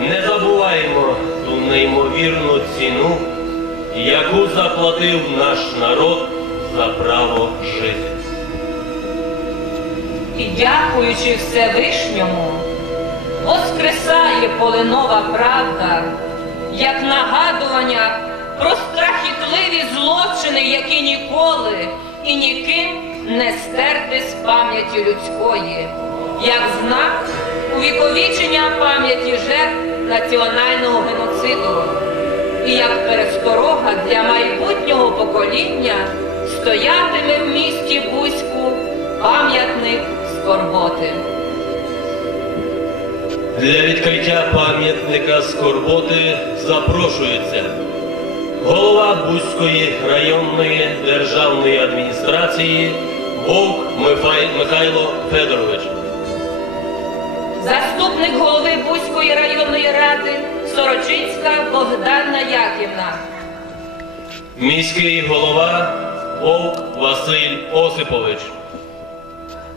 не забуваємо ту неймовірну ціну, яку заплатив наш народ за право жити. І дякуючи Всевишньому, воскресає полинова правда, як нагадування про страхітливі злочини, які ніколи і ніким не стерти з пам'яті людської, як знак увіковічення пам'яті жертв національного геноциду і як пересторога для майбутнього покоління стоятиме в місті Бузьку пам'ятник скорботи. Для відкриття пам'ятника скорботи запрошується голова Бузької районної державної адміністрації Вовк Михайло Федорович. Заступник голови Бузької районної ради Сорочинська Богдана Яківна. Міський голова Вовк Василь Осипович.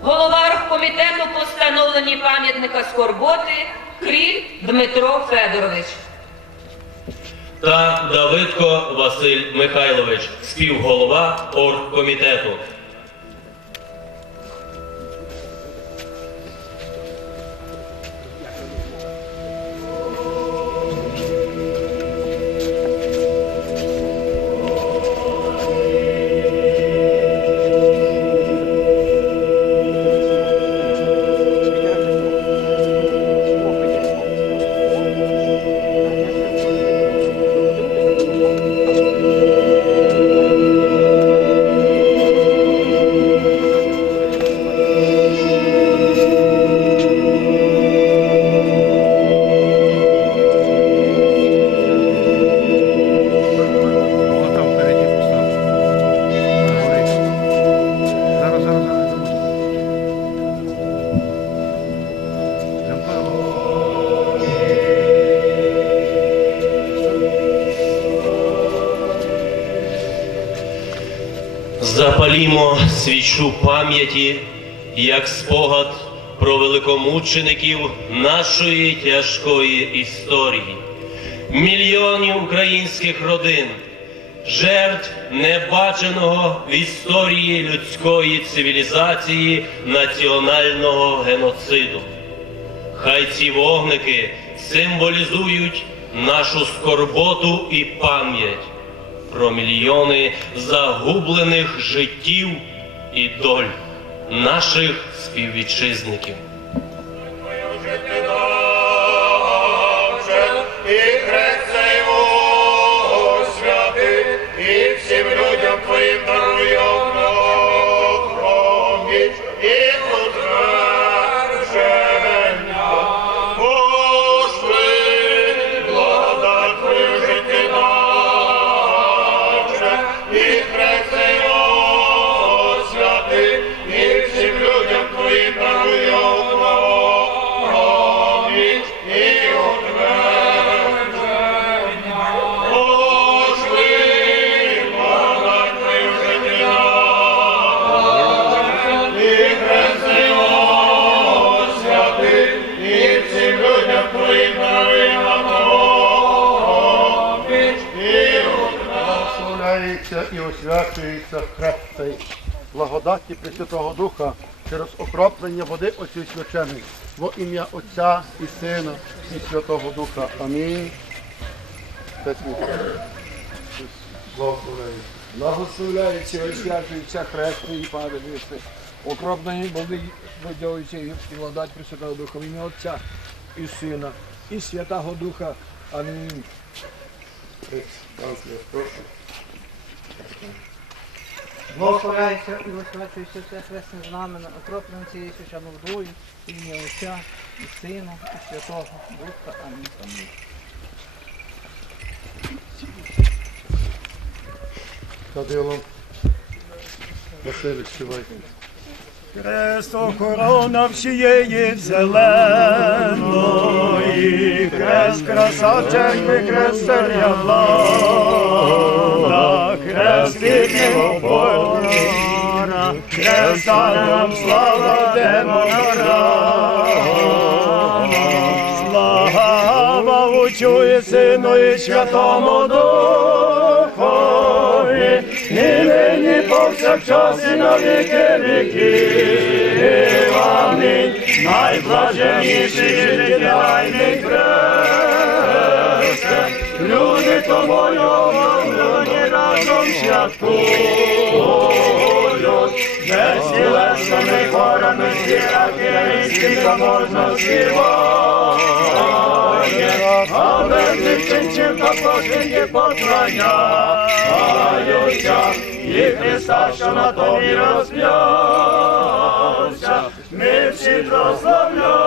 Голова оргкомітету по встановленні пам'ятника скорботи Кріль Дмитро Федорович. та Давидко Василь Михайлович, співголова оргкомітету. Запалімо свічу пам'яті як спогад про великомучеників нашої тяжкої історії, мільйонів українських родин, жертв небаченого в історії людської цивілізації національного геноциду. Хай ці вогники символізують нашу скорботу і пам'ять про мільйони загублених життів і доль наших співвітчизників. Благословляється і освячується хрест цей благодаті Пресвятого Духа через окроплення води оцій свяченої во ім'я Отця і Сина і Святого Духа. Амінь. Благословляється. Благословляється, освячується хрест і Паде Христе. Окроплені води, виділюючи і владать Пресвятого Духа, в ім'я Отця і Сина, і Святого Духа. Амінь. Благословляється і освячується все хресне знамено, окроплене цією священною водою, ім'я Отця і Сина, і Святого Духа. Амінь. Амінь. Кадило. Василь, співайте. Хресто корона всієї зеленої, хрест краса церкви, хрест царя влада, хрест від опора, хрест нам слава демона, слава Отцю і Сину і Святому Духові, і нині повсякчас і на віки віків. Амінь. Найблаженніший життєвайний Христе, люди тобою разом святкують, безтілесними хорами всі можна співати, а без чинчим та пошинки поклоняються, і Христа, що на тобі розп'явся, ми всі прославляємо.